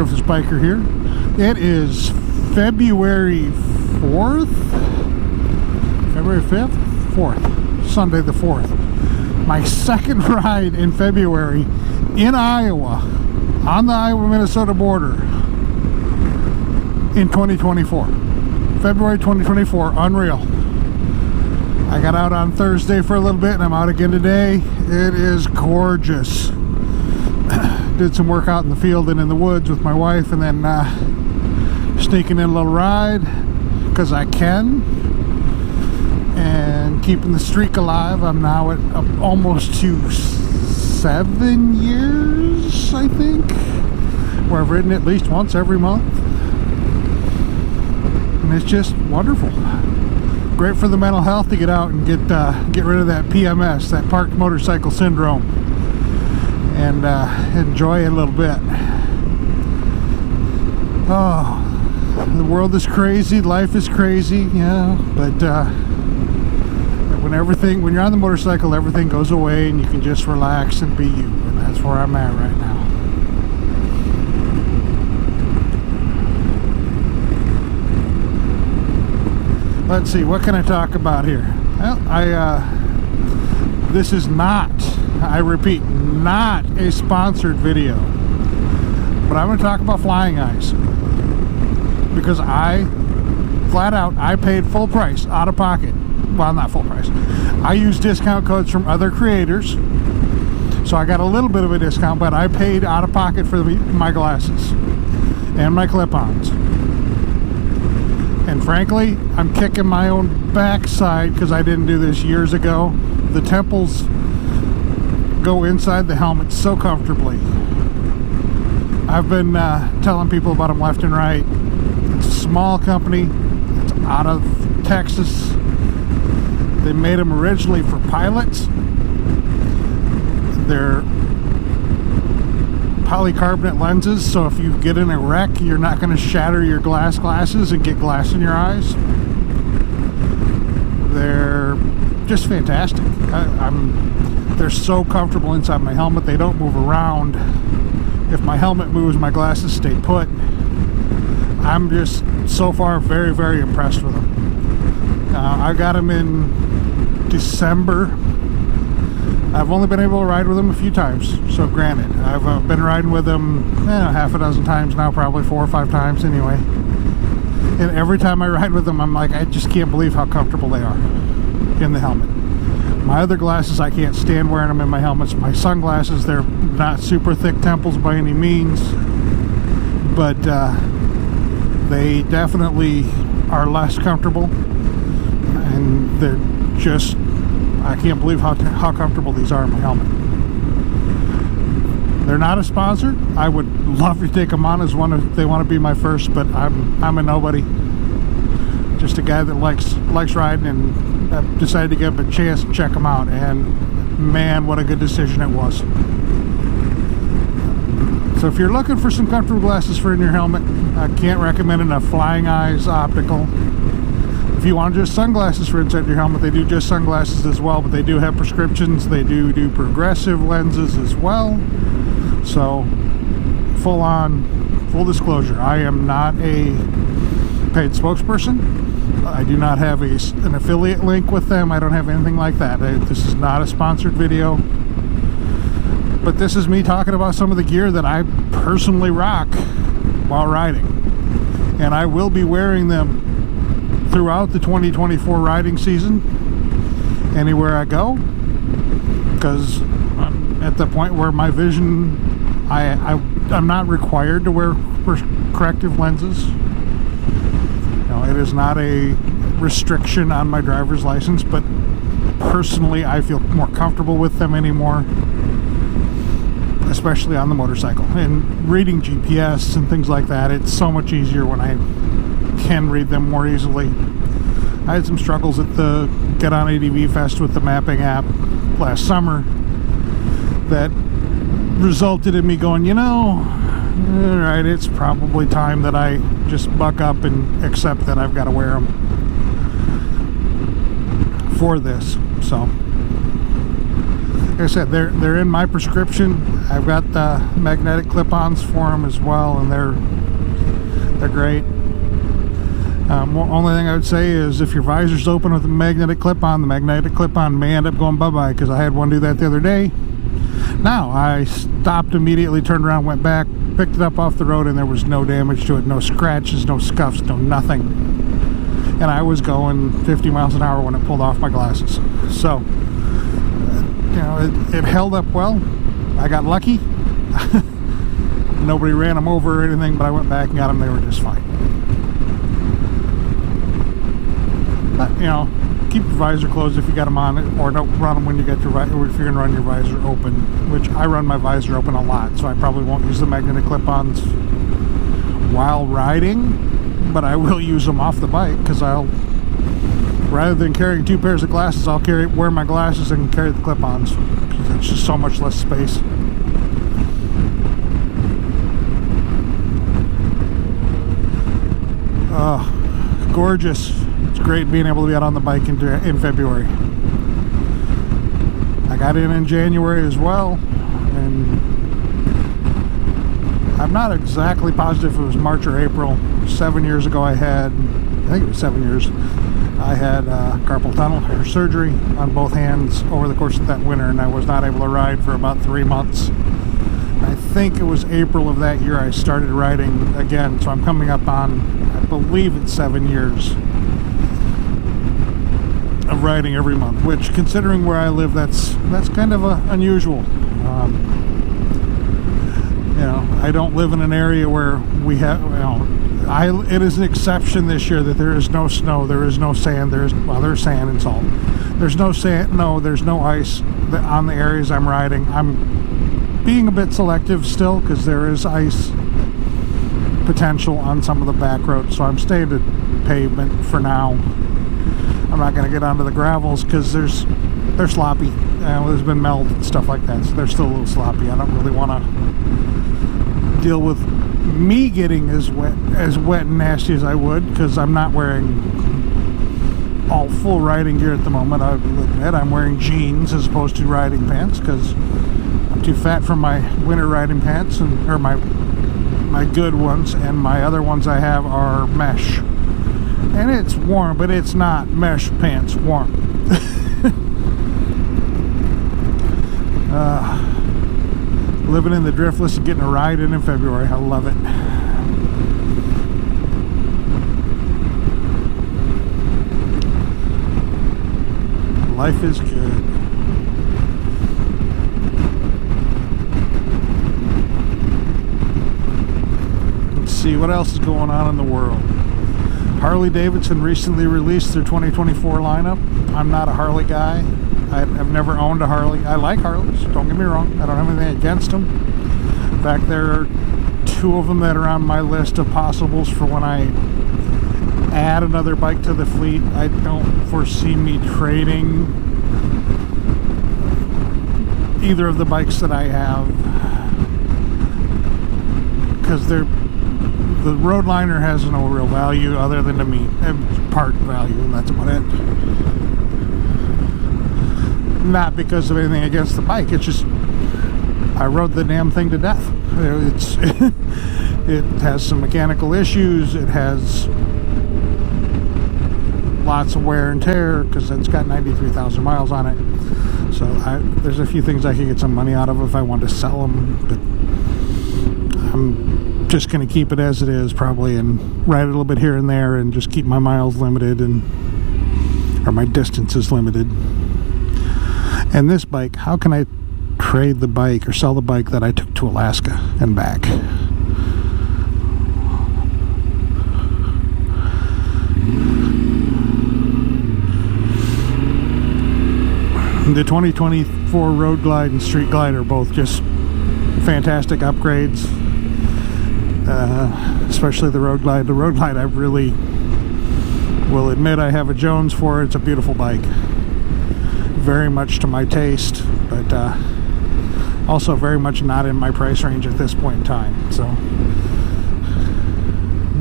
driftlessbiker here. It is February 4th? February 5th? 4th. Sunday the 4th. My second ride in February in Iowa, on the Iowa-Minnesota border in 2024. February 2024, unreal. I got out on Thursday for a little bit and I'm out again today. It is gorgeous. Did some work out in the field and in the woods with my wife, and then sneaking in a little ride because I can, and keeping the streak alive. I'm now at almost to 7 years, I think, where I've ridden at least once every month, and it's just wonderful. Great for the mental health to get out and get rid of that PMS, that parked motorcycle syndrome, and enjoy it a little bit. Oh, the world is crazy, life is crazy, yeah, but when you're on the motorcycle, everything goes away and you can just relax and be you, and that's where I'm at right now. Let's see, what can I talk about here? Well, this is not, I repeat, not a sponsored video, but I'm going to talk about Flying Eyes, because I paid full price out of pocket. Well, not full price. I use discount codes from other creators, so I got a little bit of a discount, but I paid out of pocket for my glasses and my clip-ons. And frankly, I'm kicking my own backside because I didn't do this years ago. The temples go inside the helmet so comfortably. I've been telling people about them left and right. It's a small company. It's out of Texas. They made them originally for pilots. They're polycarbonate lenses, so if you get in a wreck, you're not going to shatter your glasses and get glass in your eyes. They're just fantastic. They're so comfortable inside my helmet. They don't move around. If my helmet moves, my glasses stay put. I'm just so far very, very impressed with them. I got them in December. I've only been able to ride with them a few times, so granted, I've been riding with them half a dozen times now, probably 4 or 5 times anyway. And every time I ride with them, I'm like, I just can't believe how comfortable they are in the helmet. My other glasses, I can't stand wearing them in my helmets. My sunglasses, they're not super thick temples by any means, but they definitely are less comfortable, and they're just, I can't believe how comfortable these are in my helmet. They're not a sponsor. I would love to take them on as one if they want to be my first, but I'm a nobody. Just a guy that likes riding, and I decided to give them a chance to check them out, and man, what a good decision it was. So if you're looking for some comfortable glasses for in your helmet, I can't recommend enough Flying Eyes Optical. If you want just sunglasses for inside your helmet, they do just sunglasses as well, but they do have prescriptions. They do progressive lenses as well. So, full disclosure, I am not a paid spokesperson. I do not have an affiliate link with them. I don't have anything like that. This is not a sponsored video. But this is me talking about some of the gear that I personally rock while riding. And I will be wearing them throughout the 2024 riding season, anywhere I go, because I'm at the point where my vision, I'm not required to wear corrective lenses. It is not a restriction on my driver's license, but personally I feel more comfortable with them anymore, especially on the motorcycle. And reading GPS and things like that, it's so much easier when I can read them more easily. I had some struggles at the Get On ADV Fest with the mapping app last summer that resulted in me going, alright, it's probably time that I just buck up and accept that I've got to wear them for this. So like I said, they're in my prescription. I've got the magnetic clip-ons for them as well, and they're great. Only thing I would say is if your visor's open with a magnetic clip-on, the magnetic clip-on may end up going bye-bye, because I had one do that the other day. Now, I stopped immediately, turned around, went back, picked it up off the road, and there was no damage to it, no scratches, no scuffs, no nothing. And I was going 50 miles an hour when it pulled off my glasses. So, you know, it held up well. I got lucky. Nobody ran them over or anything, but I went back and got them. They were just fine. But, you know, keep your visor closed if you got them on it, or don't run them when you get your or if you're going to run your visor open, which I run my visor open a lot, so I probably won't use the magnetic clip-ons while riding, but I will use them off the bike, because I'll, rather than carrying 2 pairs of glasses, I'll wear my glasses and carry the clip-ons, because it's just so much less space. Gorgeous. It's great being able to be out on the bike in February. I got in January as well, and I'm not exactly positive if it was March or April. 7 years ago I think it was 7 years, I had carpal tunnel surgery on both hands over the course of that winter, and I was not able to ride for about 3 months. I think it was April of that year I started riding again, so I'm coming up on, I believe it's 7 years of riding every month, which, considering where I live, that's kind of unusual. You know, I don't live in an area where we have, you know, it is an exception this year that there is no snow, there is no sand, there's sand and salt. There's no sand, there's no ice on the areas I'm riding. I'm being a bit selective still, because there is ice potential on some of the back roads, so I'm staying at pavement for now. I'm not going to get onto the gravels because they're sloppy. There's been melt and stuff like that, so they're still a little sloppy. I don't really want to deal with me getting as wet and nasty as I would, because I'm not wearing all full riding gear at the moment. I will admit I'm wearing jeans as opposed to riding pants, because I'm too fat for my winter riding pants, or my good ones, and my other ones I have are mesh. And it's warm, but it's not mesh pants warm. Living in the driftless and getting a ride in February. I love it. Life is good. Let's see what else is going on in the world. Harley Davidson recently released their 2024 lineup. I'm not a Harley guy. I've never owned a Harley. I like Harleys, don't get me wrong. I don't have anything against them. In fact, there are 2 of them that are on my list of possibles for when I add another bike to the fleet. I don't foresee me trading either of the bikes that I have, because the Roadliner has no real value other than to me, part value, and that's about it. Not because of anything against the bike, it's just I rode the damn thing to death. It has some mechanical issues, it has lots of wear and tear, because it's got 93,000 miles on it. So there's a few things I could get some money out of if I wanted to sell them, but I'm just going to keep it as it is probably, and ride it a little bit here and there, and just keep my miles limited, or my distances limited. And this bike, how can I trade the bike or sell the bike that I took to Alaska and back? The 2024 Road Glide and Street Glide are both just fantastic upgrades. Especially the Road Glide. The Road Glide, I really will admit I have a Jones for. It's a beautiful bike. Very much to my taste, but also very much not in my price range at this point in time. So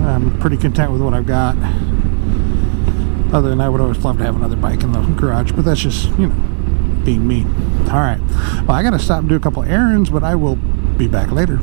I'm pretty content with what I've got. Other than I would always love to have another bike in the garage, but that's just, you know, being me. All right. Well, I got to stop and do a couple errands, but I will be back later.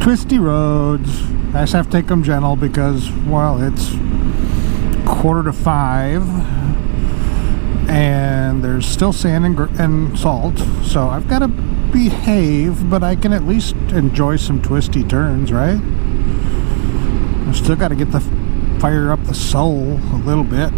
Twisty roads. I just have to take them gentle because, well, it's 4:45 and there's still sand and salt, so I've got to behave, but I can at least enjoy some twisty turns, right? I've still got to get the fire up the soul a little bit.